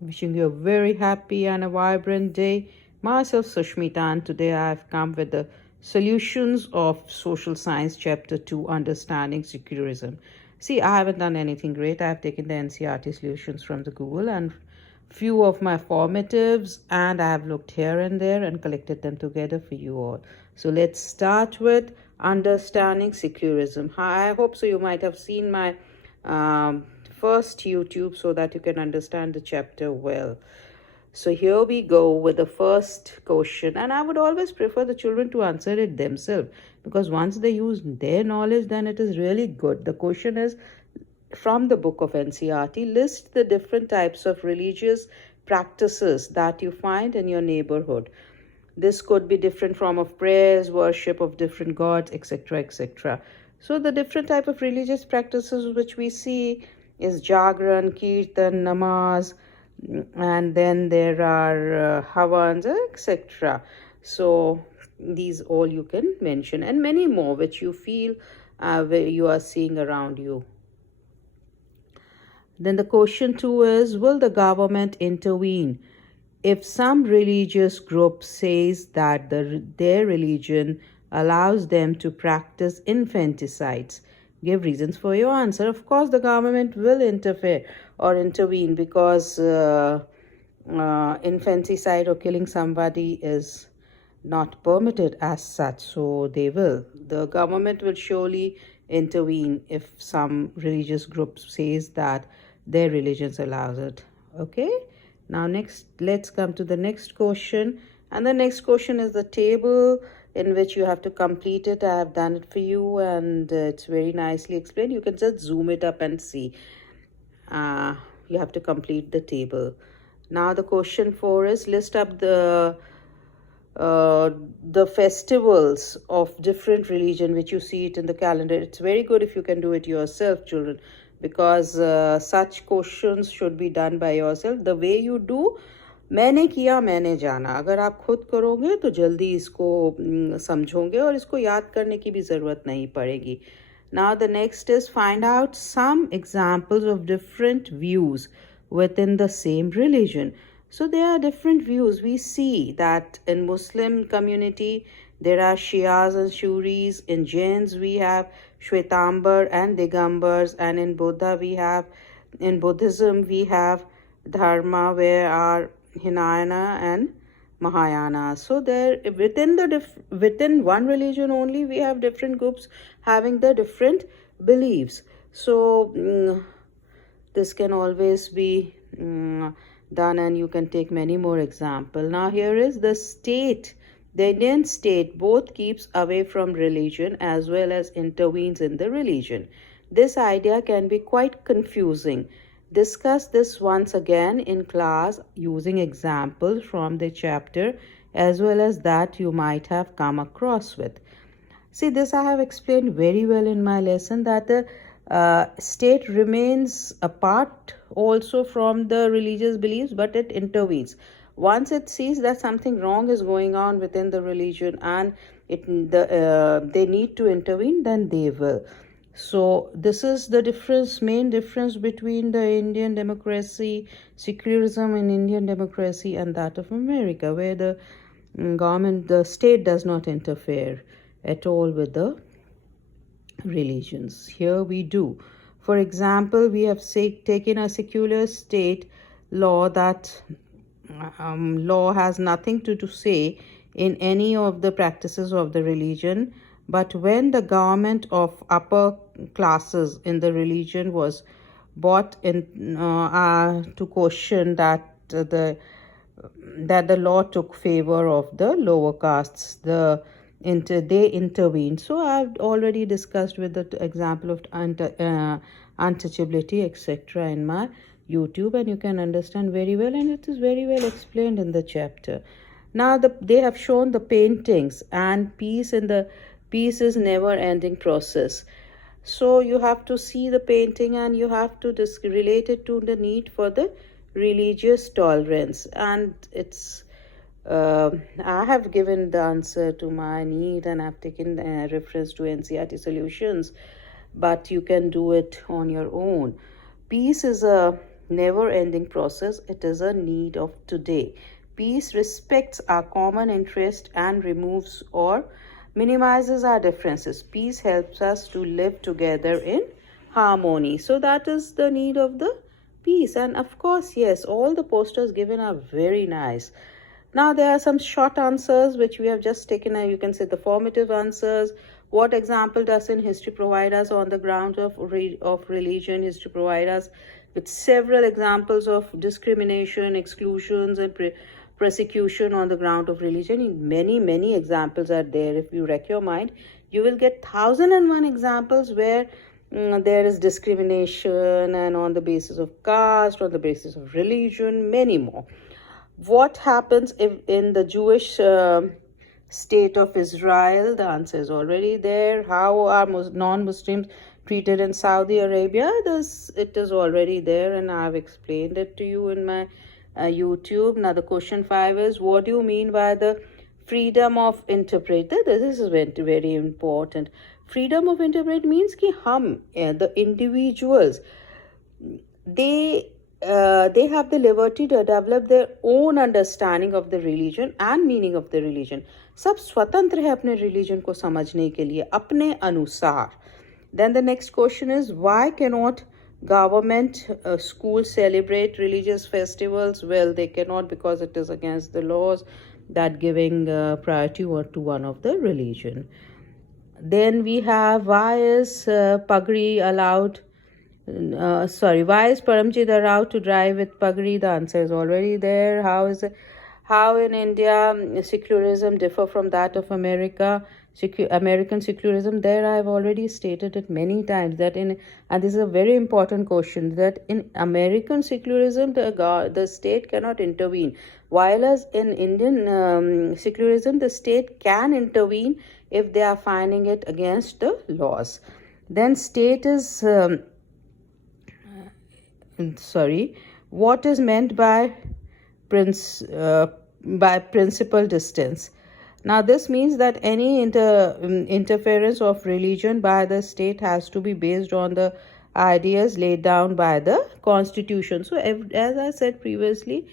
Wishing you a very happy and a vibrant day. Myself, Sushmita, and today I have come with the solutions of Social Science Chapter 2 Understanding Secularism. See, I haven't done anything great. I have taken the NCERT solutions from the Google and few of my formatives, and I have looked here and there and collected them together for you all. So let's start with understanding secularism. I hope so you might have seen my first YouTube so that you can understand the chapter well. So here we go with the first question, and I would always prefer the children to answer it themselves, because once they use their knowledge, then it is really good. The question is from the book of NCERT: list the different types of religious practices that you find in your neighborhood. This could be different form of prayers, worship of different gods, etc., etc. So the different type of religious practices which we see is Jagran, Kirtan, Namaz, and then there are Havans, etc. So these all you can mention, and many more which you feel where you are seeing around you. Then the question 2 is, will the government intervene if some religious group says that their religion allows them to practice infanticides? Give reasons for your answer. Of course, the government will interfere or intervene, because infanticide or killing somebody is not permitted as such. So they will. The government will surely intervene if some religious group says that their religion allows it. Okay. Now next, let's come to the next question. And the next question is the table in which you have to complete it. I have done it for you, and it's very nicely explained. You can just zoom it up and see. You have to complete the table. Now the question 4 is, list up the festivals of different religion which you see it in the calendar. It's very good if you can do it yourself, children, because such questions should be done by yourself. The way you do, मैंने किया मैंने जाना, अगर आप खुद करोगे तो जल्दी इसको समझोगे और इसको याद करने की भी ज़रूरत नहीं पड़ेगी. Now the next is, find out some examples of different views within the same religion. So there are different views. We see that in Muslim community there are Shias and Shuris. In Jains we have Shwetambar and Digambars, and in Buddhism we have Dharma, where are Hinayana and Mahayana. So there within one religion only we have different groups having the different beliefs. So this can always be done, and you can take many more examples. Now here is the state. The Indian state both keeps away from religion as well as intervenes in the religion. This idea can be quite confusing. Discuss this once again in class using examples from the chapter as well as that you might have come across with. See, this I have explained very well in my lesson, that the state remains apart also from the religious beliefs, but it intervenes. Once it sees that something wrong is going on within the religion and they need to intervene, then they will. So this is the main difference between the Indian democracy, secularism in Indian democracy, and that of America, where the the state does not interfere at all with the religions. Here we do. For example, we have taken a secular state law that law has nothing to say in any of the practices of the religion, but when the government of upper classes in the religion was brought in to question that the law took favor of the lower castes, they intervened. So I've already discussed with the example of untouchability, etc., in my YouTube, and you can understand very well, and it is very well explained in the chapter. Now they have shown the paintings, and peace is never ending process. So you have to see the painting and you have to relate it to the need for the religious tolerance. And it's I have given the answer to my need, and I've taken reference to NCERT solutions, but you can do it on your own. Peace is a never-ending process. It is a need of today. Peace respects our common interest and removes or minimizes our differences. Peace helps us to live together in harmony. So that is the need of the peace. And of course, yes, all the posters given are very nice. Now there are some short answers which we have just taken. You can say the formative answers. What example does in history provide us on the ground of religion? History provide us with several examples of discrimination, exclusions, and persecution on the ground of religion. Many examples are there. If you wreck your mind, you will get 1,001 examples where there is discrimination, and on the basis of caste, on the basis of religion, many more. What happens if in the Jewish state of Israel? The answer is already there. How are non-Muslims treated in Saudi Arabia? It is already there, and I've explained it to you in my YouTube. Now the question 5 is, what do you mean by the freedom of interpret? This is very important. Freedom of interpret means कि हम the individuals, they have the liberty to develop their own understanding of the religion and meaning of the religion. सब स्वतंत्र है अपने religion को समझने के लिए अपने अनुसार. Then the next question is, why cannot government schools celebrate religious festivals? Well, they cannot because it is against the laws that giving priority to one of the religion. Then we have, why is Pagri allowed? Why is Paramjit allowed to drive with Pagri? The answer is already there. How in India secularism differ from that of America? American secularism, there I have already stated it many times that and this is a very important question, that in American secularism the state cannot intervene, while as in Indian secularism the state can intervene if they are finding it against the laws. Then state is what is meant by principal distance? Now this means that any interference of religion by the state has to be based on the ideas laid down by the constitution. So as I said previously,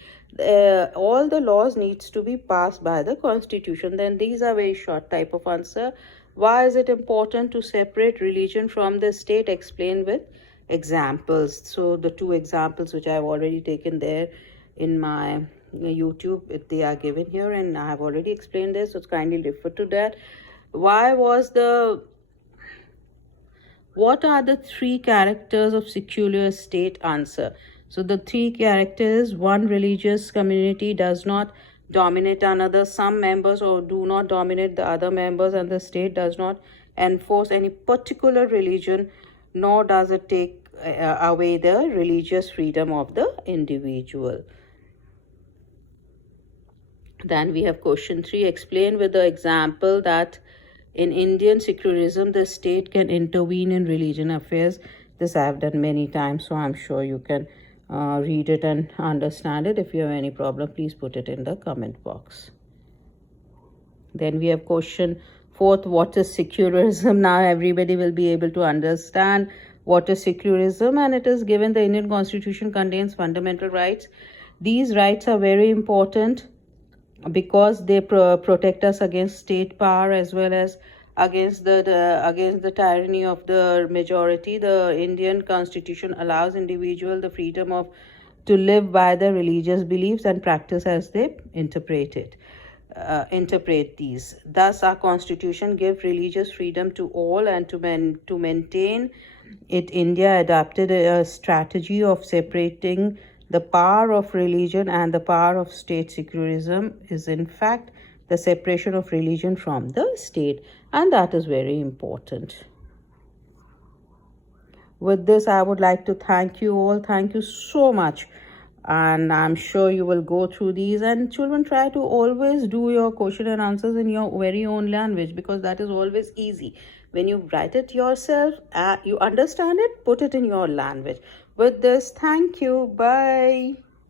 all the laws needs to be passed by the constitution. Then these are very short type of answer. Why is it important to separate religion from the state? Explain with examples. So the 2 examples which I have already taken there in my YouTube, they are given here, and I have already explained this, so kindly refer to that. What are the 3 characters of secular state? Answer. So the 3 characters: 1, religious community does not dominate another, some members or do not dominate the other members, and the state does not enforce any particular religion, nor does it take away the religious freedom of the individual. Then we have question 3. Explain with the example that in Indian secularism, the state can intervene in religion affairs. This I have done many times, so I'm sure you can read it and understand it. If you have any problem, please put it in the comment box. Then we have question 4th. What is secularism? Now everybody will be able to understand what is secularism, and it is given the Indian Constitution contains fundamental rights. These rights are very important because they protect us against state power as well as against the tyranny of the majority. The Indian Constitution allows individual the freedom of to live by their religious beliefs and practice as they interpret these. Thus, our Constitution gives religious freedom to all, and to maintain it, India adopted a strategy of separating the power of religion and the power of state. Secularism is in fact the separation of religion from the state, and that is very important. With this, I would like to thank you all. Thank you so much. And I'm sure you will go through these. And children, try to always do your question and answers in your very own language, because that is always easy. When you write it yourself, you understand it, put it in your language. With this, thank you. Bye.